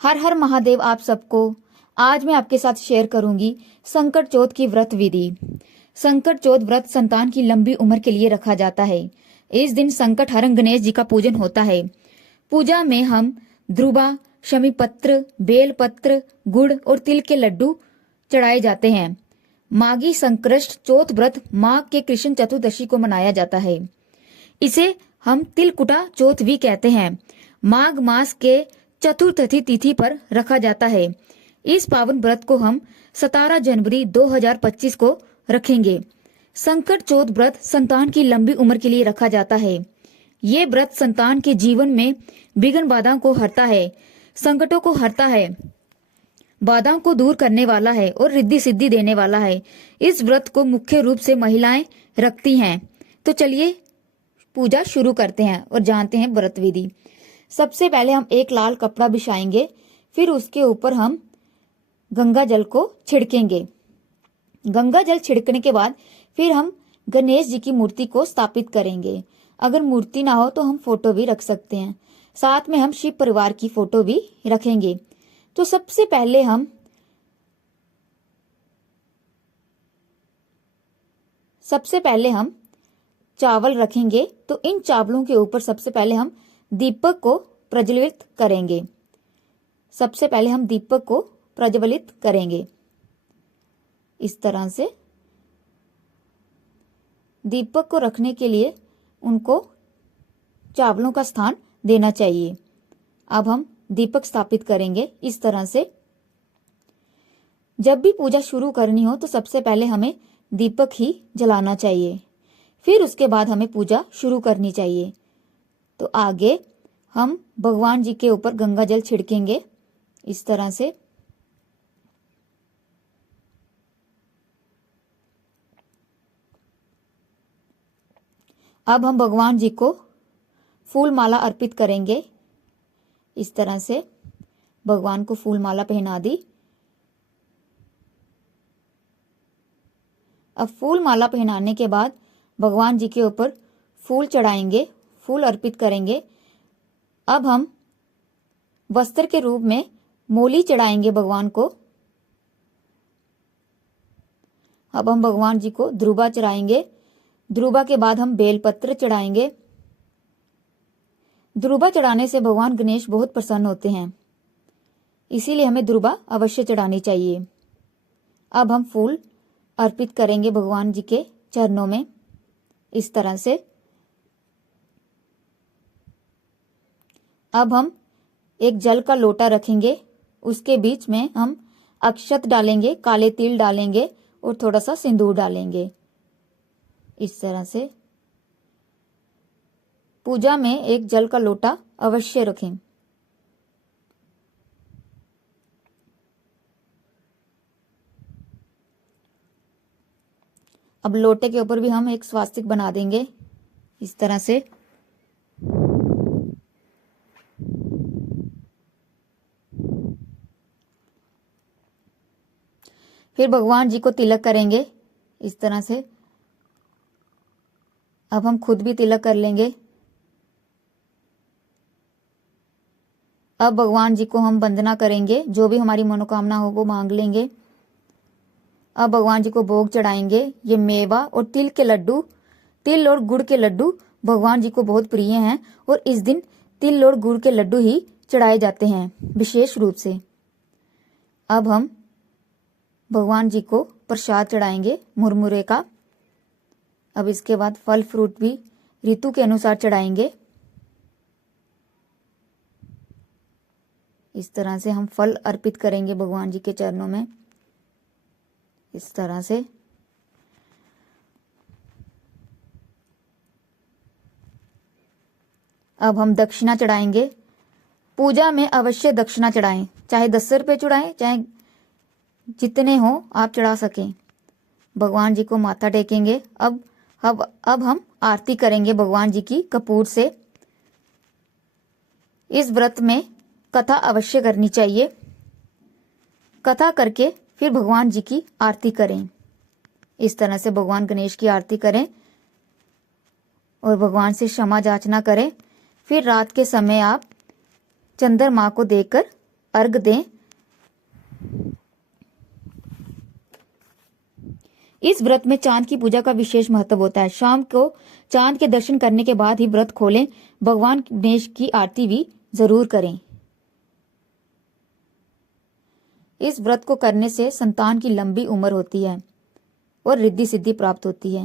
हर हर महादेव आप सबको। आज मैं आपके साथ शेयर करूंगी संकट चौथ की व्रत विधि। संकट चौथ व्रत संतान की लंबी उम्र के लिए रखा जाता है। इस दिन संकट हरण गणेश जी का पूजन होता है। पूजा में हम ध्रुवा, शमी पत्र, बेल पत्र, गुड़ और तिल के लड्डू चढ़ाए जाते हैं। माघी संकष्ट चौथ व्रत माघ के कृष्ण चतुर्दशी को मनाया जाता है। इसे हम तिलकुटा चौथ भी कहते हैं। माघ मास के चतुर्थी तिथि पर रखा जाता है। इस पावन व्रत को हम 17 जनवरी 2025 को रखेंगे। संकट चौथ व्रत संतान की लंबी उम्र के लिए रखा जाता है। ये व्रत संतान के जीवन में विघ्न बाधा को हरता है, संकटों को हरता है, बाधाओं को दूर करने वाला है और रिद्धि सिद्धि देने वाला है। इस व्रत को मुख्य रूप से महिलाएं रखती हैं। तो चलिए पूजा शुरू करते हैं और जानते हैं व्रत विधि। सबसे पहले हम एक लाल कपड़ा बिछाएंगे, फिर उसके ऊपर हम गंगा जल को छिड़केंगे। गंगा जल छिड़कने के बाद फिर हम गणेश जी की मूर्ति को स्थापित करेंगे। अगर मूर्ति ना हो तो हम फोटो भी रख सकते हैं। साथ में हम शिव परिवार की फोटो भी रखेंगे। तो सबसे पहले हम चावल रखेंगे। तो इन चावलों के ऊपर सबसे पहले हम दीपक को प्रज्वलित करेंगे। इस तरह से दीपक को रखने के लिए उनको चावलों का स्थान देना चाहिए। अब हम दीपक स्थापित करेंगे इस तरह से। जब भी पूजा शुरू करनी हो तो सबसे पहले हमें दीपक ही जलाना चाहिए, फिर उसके बाद हमें पूजा शुरू करनी चाहिए। तो आगे हम भगवान जी के ऊपर गंगा जल छिड़केंगे इस तरह से। अब हम भगवान जी को फूल माला अर्पित करेंगे। इस तरह से भगवान को फूल माला पहना दी। अब फूल माला पहनाने के बाद भगवान जी के ऊपर फूल चढ़ाएंगे, फूल अर्पित करेंगे। अब हम वस्त्र के रूप में मोली चढ़ाएंगे भगवान को। अब हम भगवान जी को ध्रुवा चढ़ाएंगे। ध्रुवा के बाद हम बेलपत्र चढ़ाएंगे। ध्रुवा चढ़ाने से भगवान गणेश बहुत प्रसन्न होते हैं, इसीलिए हमें ध्रुवा अवश्य चढ़ानी चाहिए। अब हम फूल अर्पित करेंगे भगवान जी के चरणों में इस तरह से। अब हम एक जल का लोटा रखेंगे, उसके बीच में हम अक्षत डालेंगे, काले तिल डालेंगे और थोड़ा सा सिंदूर डालेंगे इस तरह से। पूजा में एक जल का लोटा अवश्य रखें। अब लोटे के ऊपर भी हम एक स्वास्तिक बना देंगे इस तरह से। फिर भगवान जी को तिलक करेंगे इस तरह से। अब हम खुद भी तिलक कर लेंगे। अब भगवान जी को हम वंदना करेंगे, जो भी हमारी मनोकामना हो वो मांग लेंगे। अब भगवान जी को भोग चढ़ाएंगे। ये मेवा और तिल के लड्डू, तिल और गुड़ के लड्डू भगवान जी को बहुत प्रिय हैं और इस दिन तिल और गुड़ के लड्डू ही चढ़ाए जाते हैं विशेष रूप से। अब हम भगवान जी को प्रसाद चढ़ाएंगे मुरमुरे का। अब इसके बाद फल फ्रूट भी ऋतु के अनुसार चढ़ाएंगे। इस तरह से हम फल अर्पित करेंगे भगवान जी के चरणों में इस तरह से। अब हम दक्षिणा चढ़ाएंगे। पूजा में अवश्य दक्षिणा चढ़ाएं, चाहे 10 रुपये चढ़ाएं, चाहे जितने हो आप चढ़ा सकें। भगवान जी को माथा टेकेंगे। अब हम आरती करेंगे भगवान जी की कपूर से। इस व्रत में कथा अवश्य करनी चाहिए। कथा करके फिर भगवान जी की आरती करें। इस तरह से भगवान गणेश की आरती करें और भगवान से क्षमा याचना करें। फिर रात के समय आप चंद्रमा को देखकर अर्घ दें। इस व्रत में चांद की पूजा का विशेष महत्व होता है। शाम को चांद के दर्शन करने के बाद ही व्रत खोलें। भगवान गणेश की आरती भी जरूर करें। इस व्रत को करने से संतान की लंबी उम्र होती है और रिद्धि सिद्धि प्राप्त होती है।